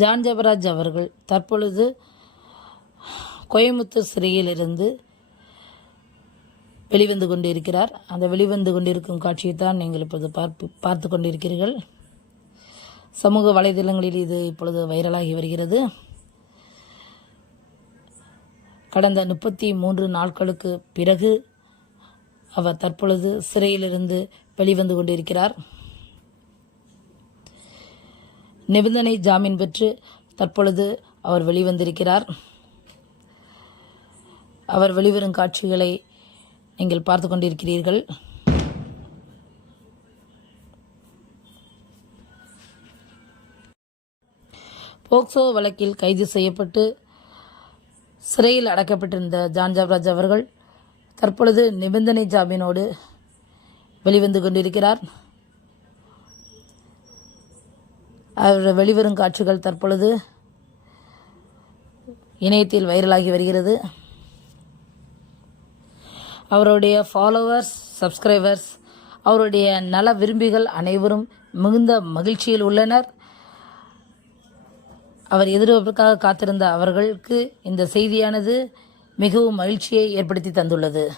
John Jebaraj அவர்கள் தற்பொழுது கோயமுத்தூர் சிறையிலிருந்து வெளிவந்து கொண்டிருக்கிறார். அந்த வெளிவந்து கொண்டிருக்கும் காட்சியை தான் நீங்கள் இப்பொழுது பார்ப்பு பார்த்து கொண்டிருக்கிறீர்கள். சமூக வலைதளங்களில் இது இப்பொழுது வைரலாகி வருகிறது. கடந்த முப்பத்தி மூன்று நாட்களுக்கு பிறகு அவர் தற்பொழுது சிறையிலிருந்து வெளிவந்து கொண்டிருக்கிறார். நிபந்தனை ஜாமீன் பெற்று தற்பொழுது அவர் வெளிவந்திருக்கிறார். அவர் வெளிவரும் காட்சிகளை நீங்கள் பார்த்து கொண்டிருக்கிறீர்கள். போக்சோ வழக்கில் கைது செய்யப்பட்டு சிறையில் அடக்கப்பட்டிருந்த ஜான்ஜாவ்ராஜ் அவர்கள் தற்பொழுது நிபந்தனை ஜாமீனோடு வெளிவந்து கொண்டிருக்கிறார். அவர் வெளிவரும் காட்சிகள் தற்பொழுது இணையத்தில் வைரலாகி வருகிறது. அவருடைய ஃபாலோவர்ஸ் சப்ஸ்கிரைபர்ஸ் அவருடைய நல விரும்பிகள் அனைவரும் மிகுந்த மகிழ்ச்சியில் உள்ளனர். அவர் எதிர்பார்ப்புக்காக காத்திருந்த அவர்களுக்கு இந்த செய்தியானது மிகவும் மகிழ்ச்சியை ஏற்படுத்தி தந்துள்ளது.